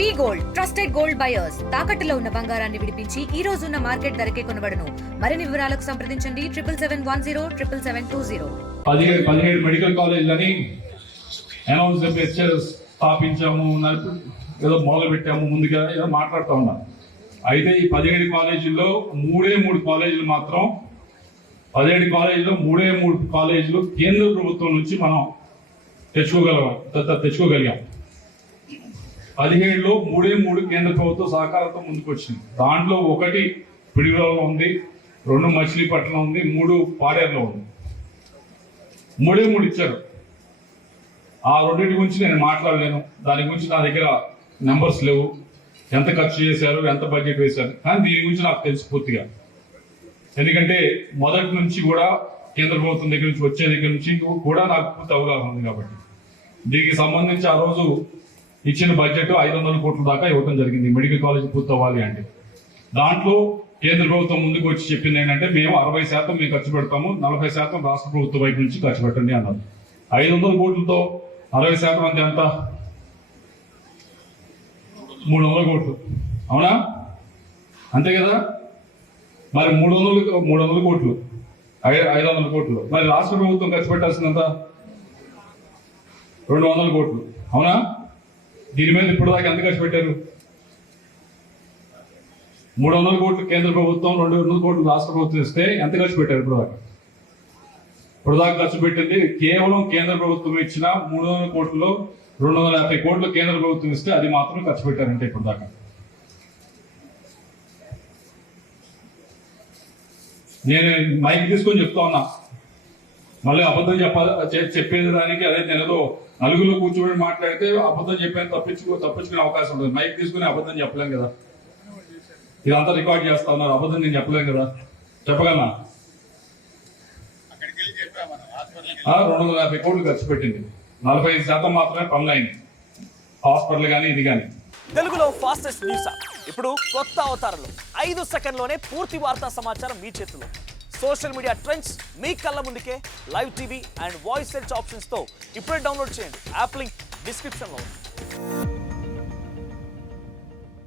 వి gold trusted gold buyers తాకట్టులో ఉన్న బంగారాన్ని విడిపించి ఈ రోజు ఉన్న మార్కెట్ ధరకే కొనబడును. మరిన్ని వివరాలకు సంప్రదించండి 7710 17 మెడికల్ కాలేజ్లని అనౌన్స్ స్థాపించాము, ఏదో మొదలు పెట్టాము, ముందుగా ఏదో మాట్లాడుతూ ఉన్నాం. అయితే ఈ 17 కాలేజీల్లో మూడు కాలేజీలు మాత్రం 17 కాలేజీలో మూడు కాలేజీలు కేంద్ర ప్రభుత్వం నుంచి మనం తెచ్చుకోగలిగాం. 17లో మూడు కేంద్ర ప్రభుత్వ సహకారంతో ముందుకు వచ్చింది. దాంట్లో ఒకటి పిడిగులలో ఉంది, 2 మచిలీపట్నంలో ఉంది, 3 పాడేరులో ఉంది. మూడు ఇచ్చారు. ఆ రెండింటి గురించి నేను మాట్లాడలేను, దాని గురించి నా దగ్గర నెంబర్స్ లేవు, ఎంత ఖర్చు చేశారు, ఎంత బడ్జెట్ వేశారు. కానీ దీని గురించి నాకు తెలుసు పూర్తిగా. ఎందుకంటే మొదటి నుంచి కూడా కేంద్ర ప్రభుత్వం దగ్గర నుంచి వచ్చే దగ్గర నుంచి కూడా నాకు పూర్తి అవగాహన ఉంది. కాబట్టి దీనికి సంబంధించి ఆ రోజు ఇచ్చిన బడ్జెట్ 500 కోట్ల దాకా ఇవ్వడం జరిగింది మెడికల్ కాలేజ్ పూర్తి అవ్వాలి అంటే. దాంట్లో కేంద్ర ప్రభుత్వం ముందుకు వచ్చి చెప్పింది ఏంటంటే మేము 60% మేము ఖర్చు పెడతాము, 40% రాష్ట్ర ప్రభుత్వం వైపు నుంచి ఖర్చు పెట్టండి అన్నారు. 500 కోట్లతో 60% అంటే ఎంత? 300 కోట్లు, అవునా? అంతే కదా. మరి 300 కోట్లు, 500 కోట్లు. మరి రాష్ట్ర ప్రభుత్వం ఖర్చు పెట్టాల్సినంత 200 కోట్లు, అవునా? దీని మీద ఇప్పుడు దాకా ఎంత ఖర్చు పెట్టారు? 300 కోట్లు కేంద్ర ప్రభుత్వం, 200 కోట్లు రాష్ట్ర ప్రభుత్వం ఇస్తే ఎంత ఖర్చు పెట్టారు ఇప్పుడు దాకా ఖర్చు పెట్టింది కేవలం కేంద్ర ప్రభుత్వం ఇచ్చిన 300 కోట్లలో 250 కోట్లు కేంద్ర ప్రభుత్వం ఇస్తే అది మాత్రం ఖర్చు పెట్టారంటే ఇప్పుడు దాకా. నేను మైక్ తీసుకొని చెప్తా ఉన్నా, మళ్ళీ అబద్ధం చెప్పేది దానికి అదే నేను నలుగురిలో కూర్చోబెట్టి మాట్లాడితే అబద్ధం చెప్పాను తప్పించుకునే అవకాశం ఉంటుంది. మైక్ తీసుకుని అబద్ధం చెప్పలేం కదా, ఇదంతా రికార్డ్ చేస్తా ఉన్నారు, అబద్ధం నేను చెప్పలేం కదా. చెప్పగలనా? 250 కోట్లు ఖర్చు పెట్టింది, 45% మాత్రమే పనులైంది, హాస్పిటల్ కానీ ఇది కానీ. తెలుగులో ఫాస్టెస్ట్ న్యూస్ ఇప్పుడు కొత్త అవతారంలో 5 సెకండ్లోనే పూర్తి వార్తా సమాచారం మీ చేతిలో. సోషల్ మీడియా ట్రెండ్స్ మీ కళ్ళ ముందుకే live TV and voice search options తో ఇప్పుడే డౌన్లోడ్ చేయండి. యాప్ లింక్ డిస్క్రిప్షన్ లో ఉంది.